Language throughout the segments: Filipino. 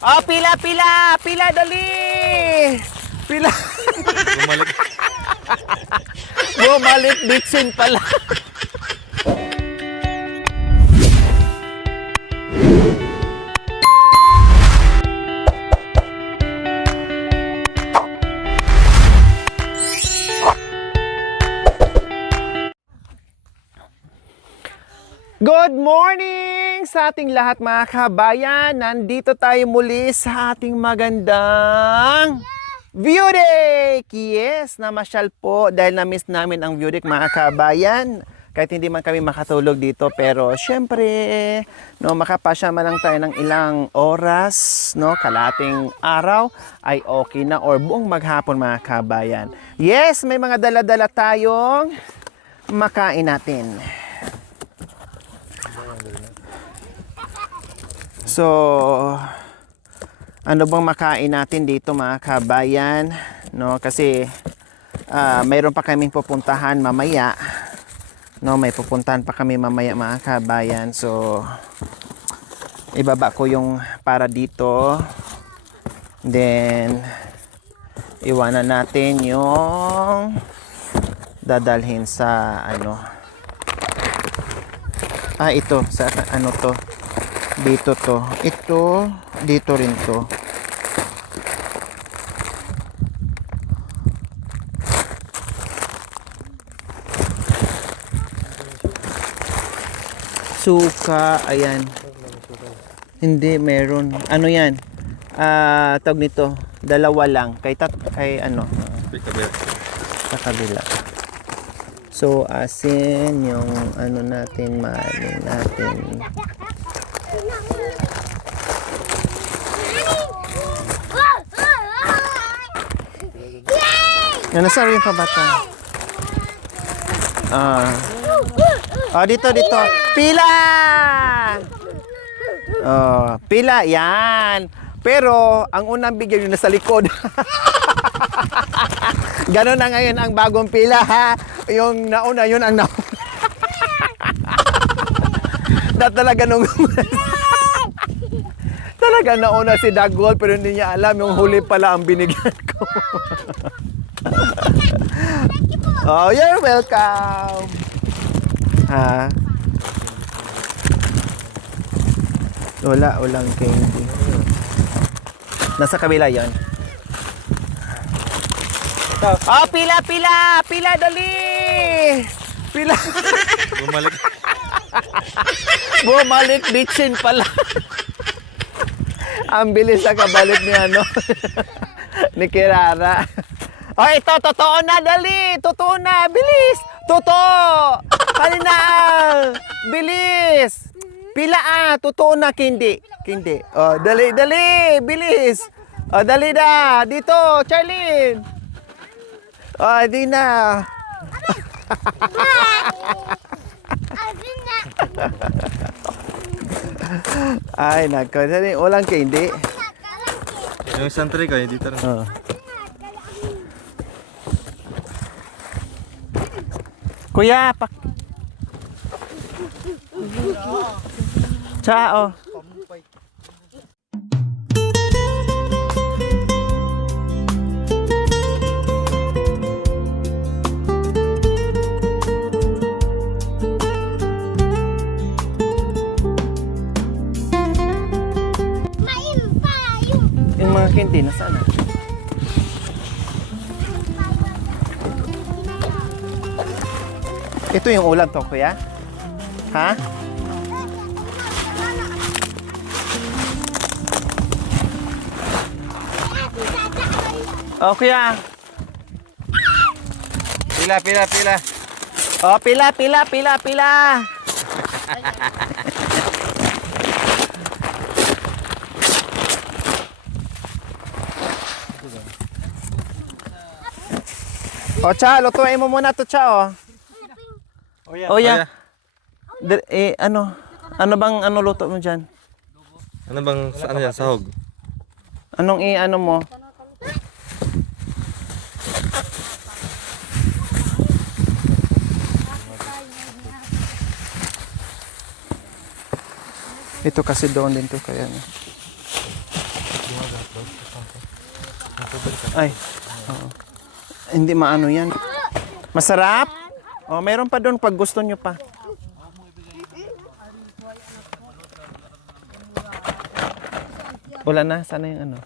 Oh, pila, pila! Pila, dali! Pila! Bumalik. Bumalik, bitsin pala. Good morning sa ating lahat mga kabayan. Nandito tayo muli sa ating magandang View Deck. Yes, namasyal po dahil na-miss namin ang View Deck mga kabayan. Kahit hindi man kami makatulog dito, pero syempre, no, makapasya man lang tayo ng ilang oras, no, kalating araw, ay okay na, or buong maghapon mga kabayan. Yes, may mga dala-dala tayong makain natin. So, ano bang makain natin dito mga kabayan? No, kasi mayroon pa kaming pupuntahan mamaya. No, may pupuntahan pa kami mamaya mga kabayan. So, ibaba ko yung para dito. Then, iwanan natin yung dadalhin sa ano. Ito sa ano to. Dito to. Ito, dito rin to. Suka, ayan. Hindi, meron. Ano yan? Tawag nito, dalawa lang. Kay ano? Sa kabila. So, asin, yung ano natin, maanin natin. Nasa rin pa bata? Dito. Pila! Pila, yan. Pero, ang unang bigyan yun nasa likod. Ganon na ngayon ang bagong pila, ha? Yung nauna, yun ang nauna. Talaga nung... Talaga nauna si Dagwal, pero hindi niya alam yung huli pala ang binigyan ko. Oh, you're welcome. Walang candy. Nasa kabila yon. Oh, pila, dali! Pila. Bumalik. Bumalik, bitchin pala. Ang bilis sa kabalik ni ano, ni Kirara. Oh, ito, totoo na, dali! Totoo na, bilis! Totoo! Halina! Bilis! Pila totoo na, kindi. Oh, dali, bilis! Oh, dali na! Dito, Charlene! Oh, di na! Ay, nako. Dali, walang kindi. Yung isang tray ko, dito rin. Kuya, pak... Ciao. Yung mga kindi, nasaan na? Ito yung ulam to, kuya? Ha? Oh, kuya. Pila. Oh, pila. O, Cha, lutuin mo muna to, Cha, oh. Oh, yeah. Ano bang luto mo dyan? Ano bang, ano yan, sahog? Anong ano mo? Ito kasi doon din to kaya. Ay. Oo. Hindi maano yan. Masarap? Oh, meron pa doon pag gusto nyo pa. Wala na, sana yung ano.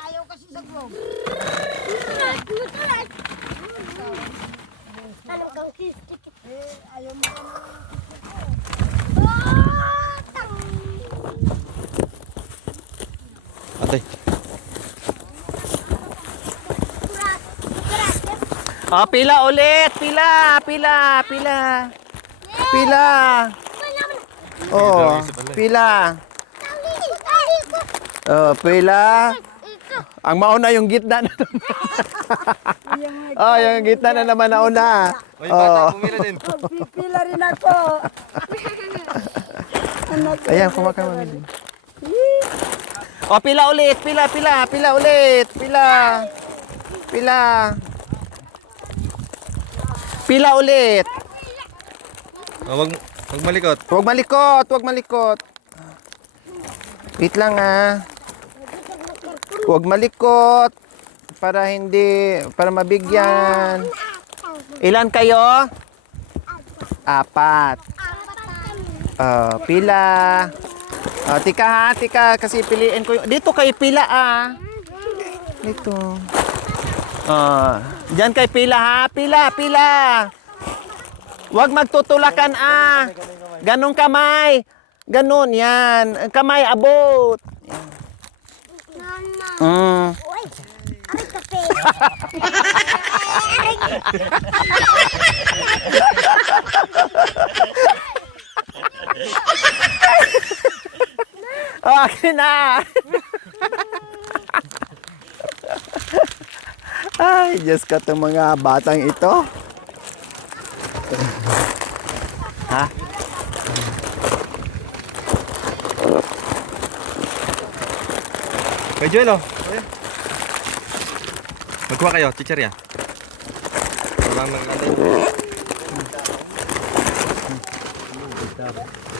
Ayaw kasi sa globe. Ano kang kistik? Ayaw mo ka Atay. Oh, pila ulit. Pila. Oh, pila. Oh, pila. Ang mauna yung gitna na. Oh, yung gitna na naman nauna. May bata, pumila din. Pipila rin ako. Ayan, kumakama din. Oh, pila ulit. Pila ulit. Pila ulit. Oh, wag malikot. Huwag malikot. Wait lang ah. Huwag malikot. Para mabigyan. Ilan kayo? 4. Pila. Tika, kasi piliin ko yung... Dito kayo pila ah. Dito. Diyan kay pila ha. Pila. Huwag magtutulakan ah. Ganong kamay. Ganon yan. Kamay abot. Mm. Uy, aray kape. Okay na. Ay, Diyos ka itong mga batang ito. Ha? Kay Joel, oh. Ayan. Magkuha kayo, chichar ya.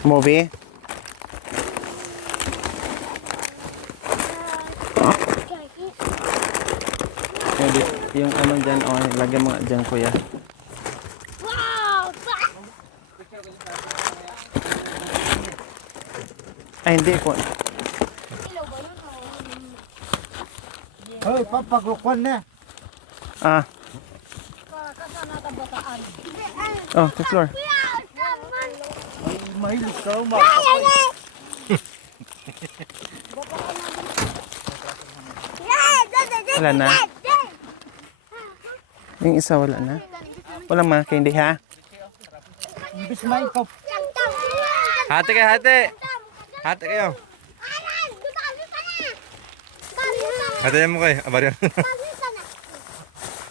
Movie? Yung ano dyan, oh, lagyan mo nga dyan, kuya. Wow! Ay, hindi po. Hoy, papaglukuan na. Ah. Oh, the floor. Mahilig ka raw Wala na. Yung isa wala na. Walang mga candy, ha? Imbis may ikaw. Hati kayo, hati. Hati kayo. Hati mo kayo. Abaryan.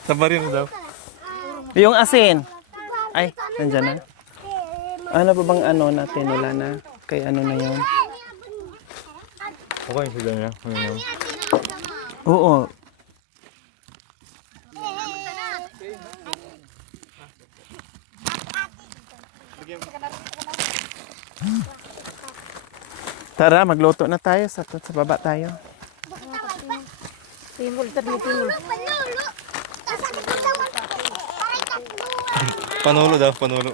Sabaryan mo daw. Yung asin. Ay, nandyan na. Ano pa bang ano natin? Wala na. Kay ano na yun? Okay, sige niya. Oo. Tara, magluto na tayo. Sa baba tayo. Panulo daw, panulo.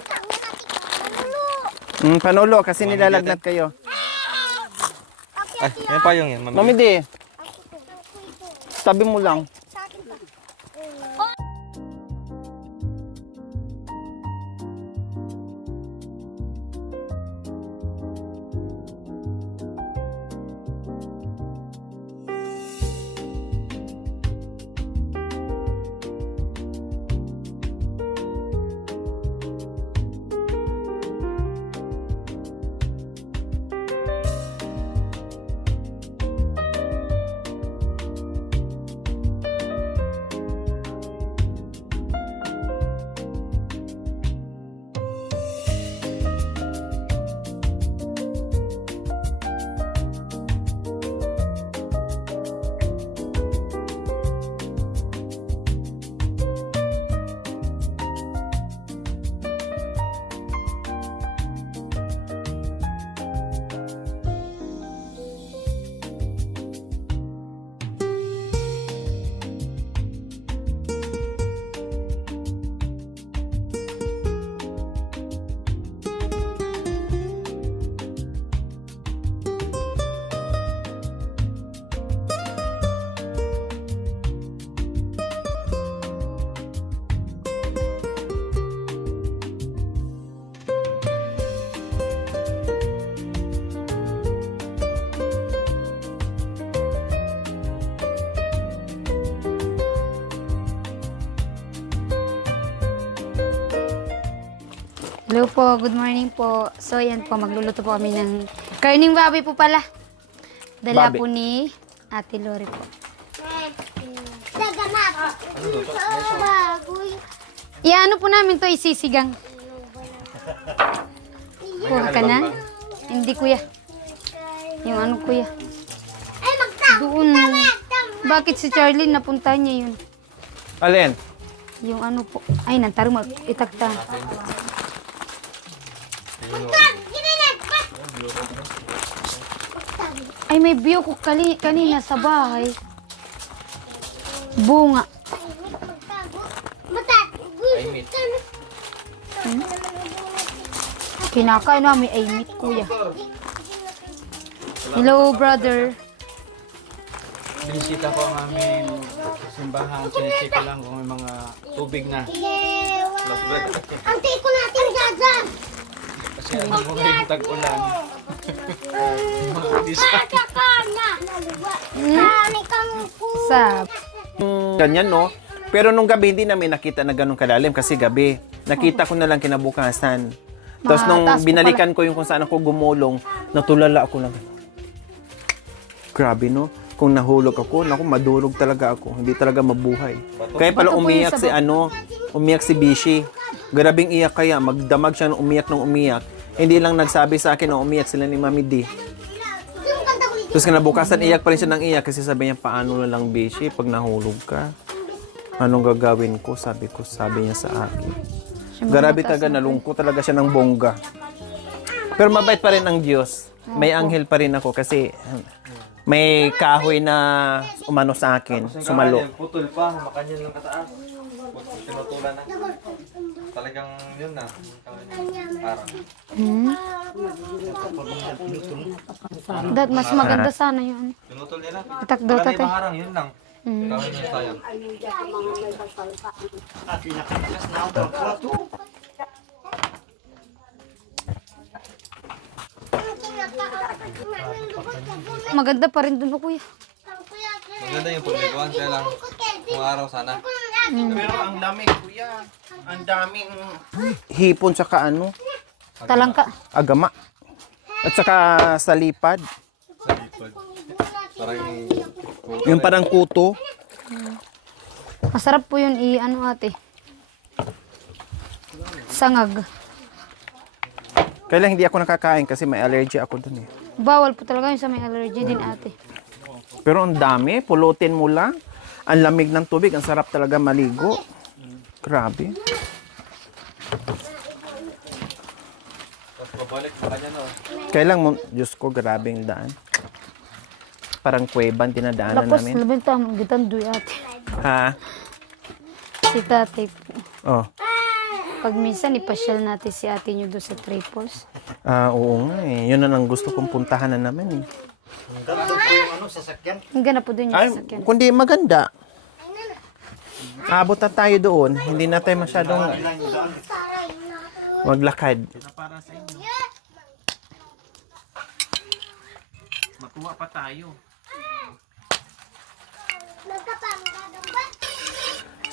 Panulo, kasi nilalagnat kayo. Ay, yan pa yung yan. Mami di. Tabi mo lang. Hello po, good morning po. So, yan po, magluluto po kami ng karning baboy po pala. Dala Baboy. po ni Ate Lori po. Daganap. Bagoy. Iano po namin to, isisigang. Kuha ka na? Hindi kuya. Yung ano kuya? Ay, magtama. Doon. Bakit si Charlie napunta niya yun? Alin? Yung ano po. Ay, nantarong itakta. Ay, may view ko kanina sa bahay. Bunga. Kinakain namin ay meat, kuya. Hello, brother. Binisita ko ang aming simbahan. Sinisik ko lang kung may mga tubig na. Ang tiko natin dyan. Kasi alam mo ngayong tag-ulan. Kakana. Kani kang Sap. Ganyan, no? Pero nung gabi, hindi namin nakita na ganun kalalim kasi gabi. Nakita ko na lang kinabukasan. Tapos nung Mataas po binalikan ko yung kung saan ako gumulong, natulala ako na gano'n. Grabe, no? Kung nahulog ako, naku, madulog talaga ako. Hindi talaga mabuhay. Kaya pala Bato po umiyak yun sa si umiyak si Bishi. Grabing iyak kaya, magdamag siya ng umiyak. Hindi lang nagsabi sa akin na umiyak sila ni Mami D. Tapos kinabukasan, iyak pa rin siya ng iyak kasi sabi niya, paano na lang Bishi pag nahulog ka? Anong gagawin ko? Sabi niya sa akin. Grabe talaga, nalungkot talaga siya ng bongga. Pero mabait pa rin ang Diyos. May anghel pa rin ako kasi may kahoy na umano sa akin, sumalo. Putol pa, makanyan lang kataas. Tinutulan na. Talagang yun na. Parang. Dad, mas maganda sana yun. Tinutol nila. Itak daw, Wala na tatay. yung harang, yun lang. Kawin yung sayang. Maganda pa rin dun, kuya. Maganda yung publikuhan, kaya lang kung araw sana. Pero ang lamig, kuya. Ang daming hipon tsaka Talangka. agama. At saka sa lipad. Parang Yung parang kuto. Masarap po yun i-ano ate. Sangag. Kaya lang hindi ako nakakain kasi may allergy ako dun eh. Bawal po talaga yun sa may allergy din ate. Pero ang dami, pulutin mo lang. Ang lamig ng tubig, ang sarap talaga maligo. Grabe. tapos babalik sa kanya no. Kailang mo, Diyos ko, grabing daan. Parang kuweban dinadaanan Tapos namin. labing tama, gitandoy ate. Ha? Si tatay po. Oh. Pag minsan ipasyal natin si ate nyo doon sa Triples. Oo nga eh. Yun na ang gusto kong puntahan na naman eh. Hanggang na po doon yung Ay, sasakyan. kundi maganda. Abot na tayo doon. Hindi na tayo masyadong maglakad. Matuwa pa tayo.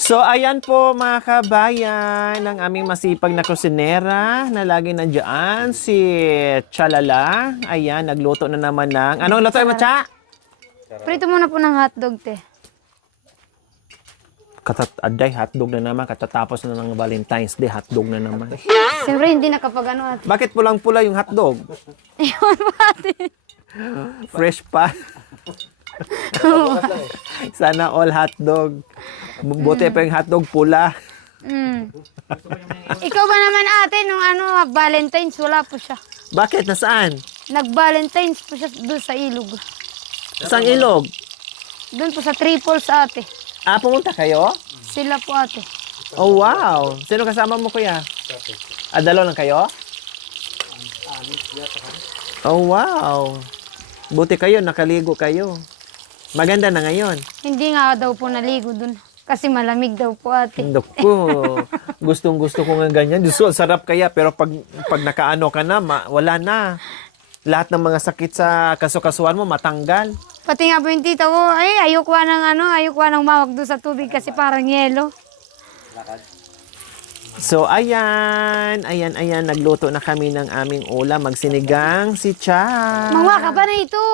So, ayan po mga kabayan, ang aming masipag na kusinera na laging nandiyan, si Chalala. Ayan, nagluto na naman ng... Anong luto mo, Cha? Prito muna po ng hotdog, te. Aday, hotdog na naman. Katatapos na ng Valentine's Day, hotdog na naman. Siyempre, hindi nakapag ano ate. Bakit pulang-pula yung hotdog? Ewan mo ate. Fresh pa. Sana all hotdog. Buti pa yung hotdog pula. Ikaw ba naman ate, nung Valentine's, wala po siya. Bakit? Nasaan? Nag-Valentine's po siya doon sa ilog. Saan ilog? Doon po sa Triples ate. Ah, pumunta kayo? Sila po ate. Oh, wow. Sino kasama mo, kuya? Dalaw lang kayo? Oh, wow. Buti kayo, nakaligo kayo. Maganda na ngayon. Hindi nga daw po naligo doon. Kasi malamig daw po ate. Naku, gustong-gusto ko nga ganyan. Diyos ko, ang sarap kaya. Pero pag nakaano ka na, wala na. Lahat ng mga sakit sa kasukasuan mo, matanggal. Pati nga po yung tita ko, ay ayokwa ng mawag doon sa tubig kasi parang yelo. So, ayan, nagluto na kami ng aming ulam. Magsinigang si Cha. Mangwa ka pa na ito.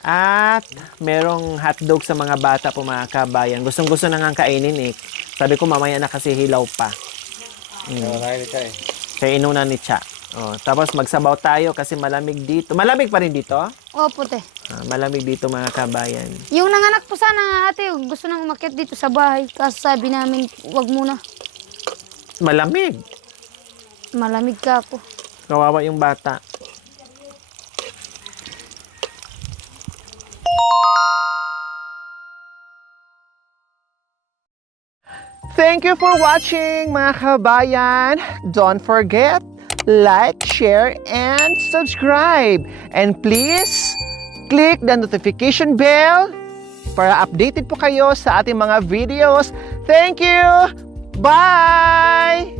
At merong hotdog sa mga bata po mga kabayan. Gustong-gusto na nga kainin eh. Sabi ko mamaya na kasi hilaw pa. Nakain ka eh. Kaya inuna ni Cha. Oh, tapos magsabaw tayo kasi malamig dito. Malamig pa rin dito? Opo, te. Malamig dito mga kabayan. Yung nanganak po sana ate, gusto nang umakyat dito sa bahay. Kaso sabi namin, wag muna. Malamig. Malamig ka ako. Kawawa yung bata. Thank you for watching mga kabayan. Don't forget, like, share, and subscribe. And please, click the notification bell para updated po kayo sa ating mga videos. Thank you! Bye!